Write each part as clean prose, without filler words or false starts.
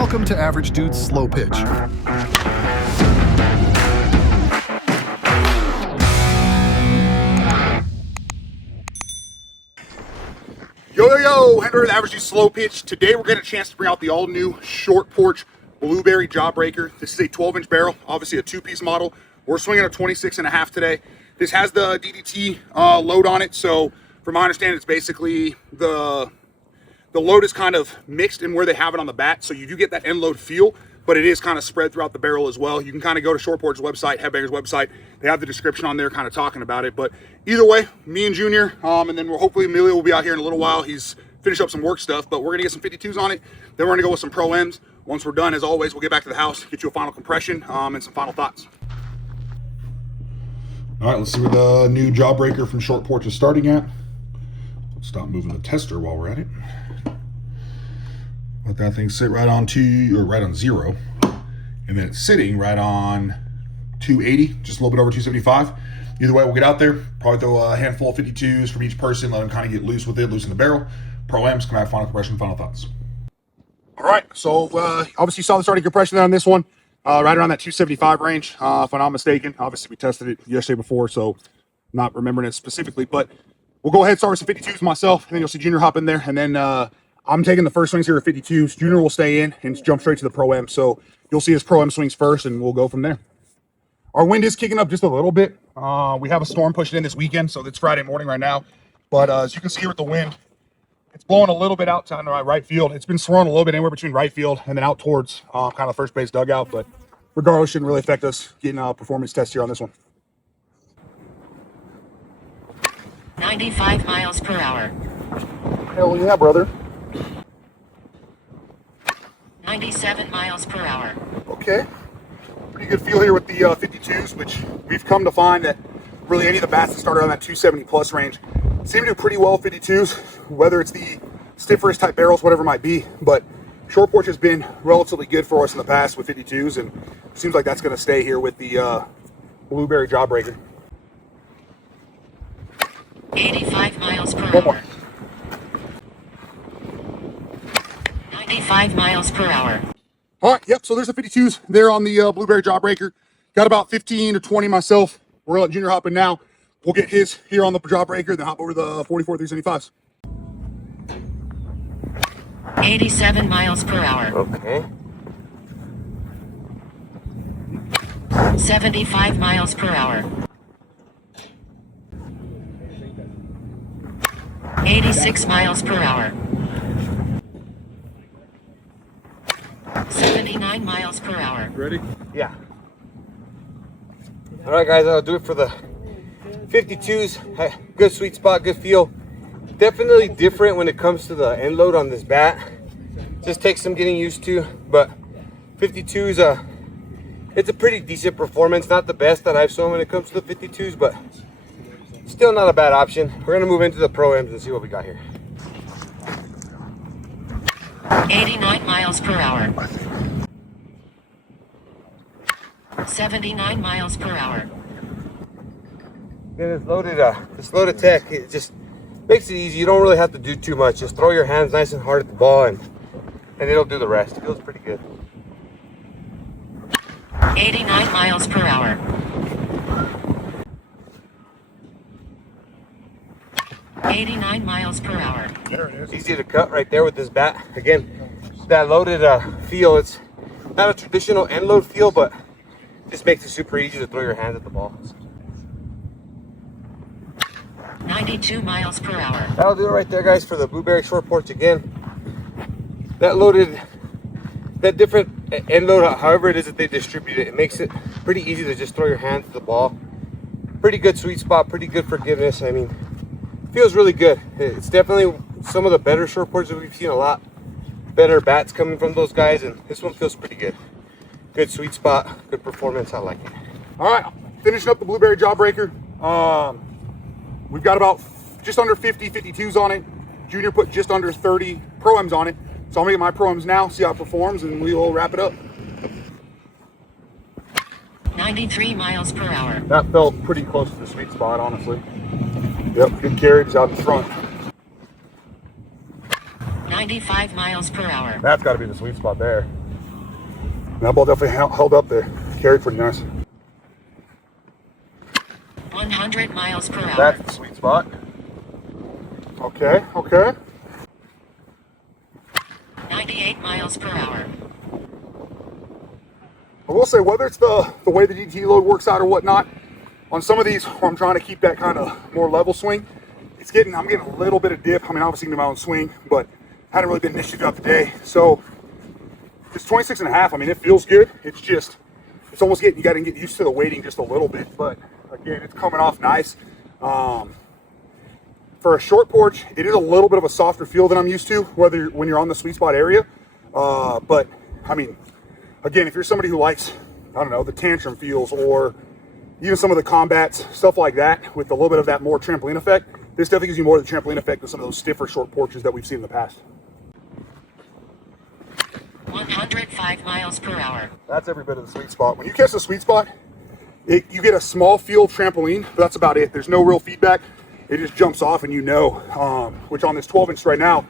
Welcome to Average Dude's Slow Pitch. Yo, Henry with Average Dude's Slow Pitch. Today we're getting a chance to bring out the all-new short porch blueberry Jawbreaker. This is a 12-inch barrel, obviously a two-piece model. We're swinging a 26.5 today. This has the DDT load on it, so from my understanding, it's basically the load is kind of mixed in where they have it on the bat, so you do get that end load feel, but it is kind of spread throughout the barrel as well. You can kind of go to Short Porch's website, Headbanger's website. They have the description on there kind of talking about it. But either way, me and Junior, and then hopefully Emilio will be out here in a little while. He's finished up some work stuff, but we're going to get some 52s on it. Then we're going to go with some ProMs. Once we're done, as always, we'll get back to the house, get you a final compression and some final thoughts. All right, let's see where the new Jawbreaker from Short Porch is starting at. Let's stop moving the tester while we're at it. Let that thing sit right on right on 0. And then it's sitting right on 280, just a little bit over 275. Either way, we'll get out there, probably throw a handful of 52s from each person, let them kind of get loose with it, loosen the barrel. ProMs, come out, final compression, final thoughts. All right, so obviously you saw the starting compression there on this one, right around that 275 range, if I'm not mistaken. Obviously we tested it yesterday before, so not remembering it specifically, but we'll go ahead and start with some 52s myself, and then you'll see Junior hop in there, and then I'm taking the first swings here at 52s. Junior will stay in and jump straight to the ProM. So you'll see his ProM swings first, and we'll go from there. Our wind is kicking up just a little bit. We have a storm pushing in this weekend, so it's Friday morning right now. But as you can see here with the wind, it's blowing a little bit out to right field. It's been swirling a little bit anywhere between right field and then out towards kind of first base dugout. But regardless, shouldn't really affect us getting a performance test here on this one. 95 miles per hour. Hell yeah, brother. 97 miles per hour. Okay. Pretty good feel here with the 52s, which we've come to find that really any of the bats that start around that 270 plus range seem to do pretty well 52s, whether it's the stifferest type barrels, whatever it might be. But Short Porch has been relatively good for us in the past with 52s, and it seems like that's going to stay here with the blueberry Jawbreaker. 85 miles per One hour. more. 95 miles per hour. All right, yep, so there's the 52s there on the blueberry Jawbreaker. Got about 15 to 20 myself. We're going to let Junior hop in now. We'll get his here on the Jawbreaker, then hop over the 44 375s. 87 miles per hour. Okay. 75 miles per hour. 86 miles per hour. 79 miles per hour. Ready? Yeah. All right, guys, I'll do it for the 52s. Good sweet spot, good feel. Definitely different when it comes to the end load on this bat. Just takes some getting used to, but 52s, it's a pretty decent performance. Not the best that I've shown when it comes to the 52s, but still not a bad option. We're gonna move into the ProMs and see what we got here. 89 miles per hour. 79 miles per hour. Then this loaded tech, it just makes it easy. You don't really have to do too much. Just throw your hands nice and hard at the ball and it'll do the rest. It feels pretty good. 89 miles per hour. 89 miles per hour. There it is. Easy to cut right there with this bat. Again, that loaded feel, it's not a traditional end load feel, but just makes it super easy to throw your hands at the ball. 92 miles per hour. That'll do it right there, guys, for the blueberry Short Porch. Again, that different end load, however it is that they distribute it, it makes it pretty easy to just throw your hands at the ball. Pretty good sweet spot, pretty good forgiveness. I mean, feels really good. It's definitely some of the better Short Porches that we've seen. A lot better bats coming from those guys, and this one feels pretty good. Good sweet spot, good performance. I like it. All right, finishing up the blueberry Jawbreaker. We've got about just under 50 52s on it. Junior put just under 30 ProMs on it. So I'm gonna get my ProMs now, see how it performs, and we will wrap it up. 93 miles per hour. That felt pretty close to the sweet spot, honestly. Yep, good carriage out in front. 95 miles per hour. That's got to be the sweet spot there. That ball definitely held up there. Carried pretty nice. 100 miles per hour. That's the sweet spot. Okay, okay. 98 miles per hour. I will say, whether it's the way the DT load works out or whatnot, on some of these where I'm trying to keep that kind of more level swing, I'm getting a little bit of dip. I mean, obviously into my own swing, but hadn't really been an issue throughout the day. So it's 26 and a half. I mean, it feels good. It's just, it's almost you got to get used to the weighting just a little bit. But again, it's coming off nice. For a short porch, it is a little bit of a softer feel than I'm used to, when you're on the sweet spot area. But I mean, again, if you're somebody who likes, I don't know, the tantrum feels or even some of the combats, stuff like that, with a little bit of that more trampoline effect, this definitely gives you more of the trampoline effect than some of those stiffer short porches that we've seen in the past. 105 miles per hour. That's every bit of the sweet spot. When you catch the sweet spot, you get a small field trampoline, but that's about it. There's no real feedback. It just jumps off and which on this 12-inch right now,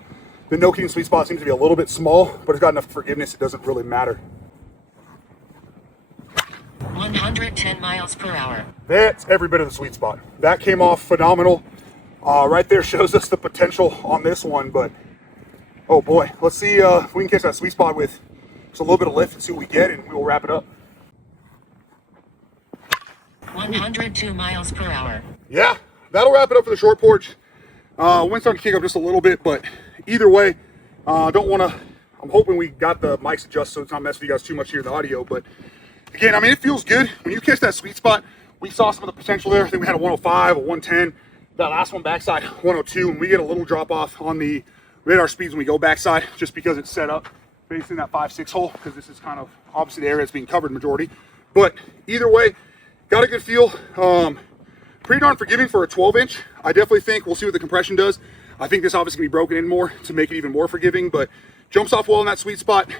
the no kidding sweet spot seems to be a little bit small, but it's got enough forgiveness, it doesn't really matter. 110 miles per hour. That's every bit of the sweet spot. That came off phenomenal. Right there shows us the potential on this one, but oh boy, let's see if we can catch that sweet spot with just a little bit of lift and see what we get, and we'll wrap it up. 102 miles per hour. Yeah, that'll wrap it up for the short porch. Wind's starting to kick up just a little bit, but either way, I'm hoping we got the mics adjusted so it's not messing with you guys too much here in the audio, but again, I mean, it feels good. When you catch that sweet spot, we saw some of the potential there. I think we had a 105, a 110. That last one backside, 102, and we get a little drop off on the radar speeds when we go backside, just because it's set up facing that 5-6 hole, because this is kind of obviously the area that's being covered majority. But either way, got a good feel. Pretty darn forgiving for a 12-inch. I definitely think we'll see what the compression does. I think this obviously can be broken in more to make it even more forgiving, but jumps off well in that sweet spot.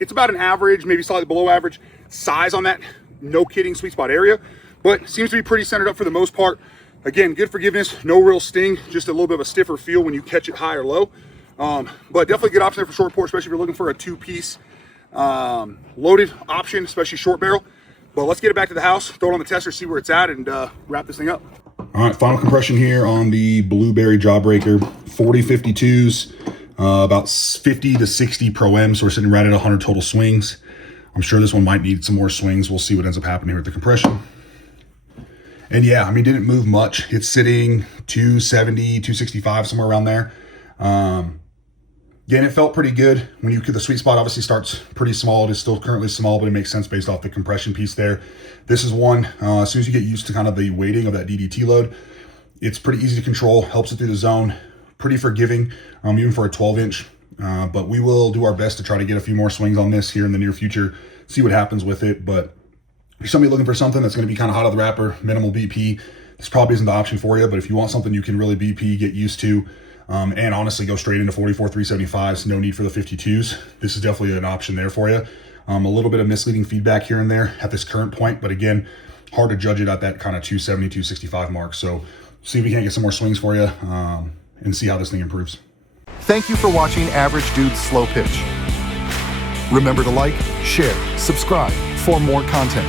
It's about an average, maybe slightly below average size on that no kidding sweet spot area, but seems to be pretty centered up for the most part. Again, good forgiveness, no real sting, just a little bit of a stiffer feel when you catch it high or low. But definitely a good option there for short porch, especially if you're looking for a two-piece loaded option, especially short barrel. But let's get it back to the house, throw it on the tester, see where it's at, and wrap this thing up. All right, final compression here on the Blueberry Jawbreaker. 40-52s, about 50 to 60 ProM, so we're sitting right at 100 total swings. I'm sure this one might need some more swings. We'll see what ends up happening here with the compression. And yeah, I mean, didn't move much. It's sitting 270, 265, somewhere around there. Again, it felt pretty good. The sweet spot obviously starts pretty small. It is still currently small, but it makes sense based off the compression piece there. This is one, as soon as you get used to kind of the weighting of that DDT load, it's pretty easy to control, helps it through the zone, pretty forgiving, even for a 12-inch. But we will do our best to try to get a few more swings on this here in the near future, see what happens with it. But if you're somebody looking for something that's going to be kind of hot out of the wrapper, minimal BP, this probably isn't the option for you. But if you want something you can really BP, get used to, and honestly go straight into 44 375s, no need for the 52s, this is definitely an option there for you. A little bit of misleading feedback here and there at this current point, but again, hard to judge it at that kind of 270, 265 mark. So see if we can't get some more swings for you, and see how this thing improves. Thank you for watching Average Dude's Slow Pitch. Remember to like, share, subscribe for more content.